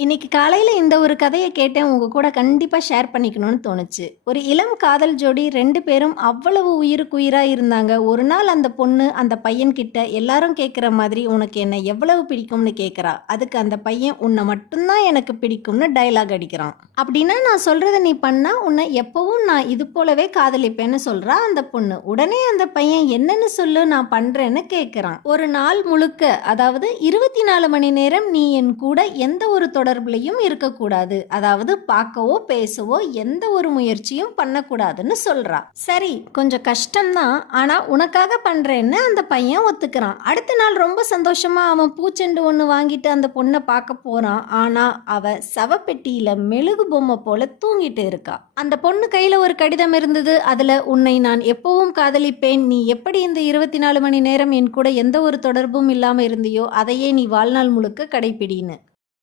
இன்னைக்கு காலையில இந்த ஒரு கதைய கேட்டேன். உங்க கூட கண்டிப்பா ஷேர் பண்ணிக்கணும்னு தோணுச்சு. ஒரு இளம் காதல் ஜோடி 2 பேரும் அவ்வளவு உயிருக்குயிரா இருந்தாங்க. ஒரு நாள் அந்த பொண்ணு அந்த பையன்கிட்ட எல்லாரும் கேட்கிற மாதிரி, "உனக்கு என்ன எவ்வளவு பிடிக்கும்னு?" கேட்கிறா. அதுக்கு அந்த பையன், "உன்ன மட்டும் தான் எனக்கு பிடிக்கும்னு" டயலாக் அடிக்கிறான். "அப்படின்னா நான் சொல்றத நீ பண்ணா, உன்னை எப்பவும் நான் இது போலவே காதலிப்பேன்னு" சொல்றா அந்த பொண்ணு. உடனே அந்த பையன், "என்னன்னு சொல்லு, நான் பண்றேன்னு" கேட்கிறான். "ஒரு நாள் முழுக்க, அதாவது 24 மணி நேரம் நீ என் கூட எந்த ஒரு தொடர்புலையும் இருக்கக்கூடாது. அதாவது பார்க்கவோ பேசவோ எந்த ஒரு முயற்சியும் பண்ணக்கூடாதுன்னு" சொல்றா. சரி, கொஞ்சம் கஷ்டம்தான், ஆனா உனக்காக பண்றேன்னு அந்த பையன் ஒத்துக்கிறான். அடுத்த நாள் ரொம்ப சந்தோஷமா அவன் பூச்செண்டு ஒன்று வாங்கிட்டு அந்த பொண்ணை பார்க்க போறான். ஆனா அவ சவப்பெட்டியில மெழுகு பொம்மை போல தூங்கிட்டு இருக்கா. அந்த பொண்ணு கையில ஒரு கடிதம் இருந்தது. அதுல, "உன்னை நான் எப்பவும் காதலிப்பேன். நீ எப்படி இந்த 24 மணி நேரம் என் கூட எந்த ஒரு தொடர்பும் இல்லாம இருந்தியோ, அதையே நீ வாழ்நாள் முழுக்க கடைப்பிடின்னு."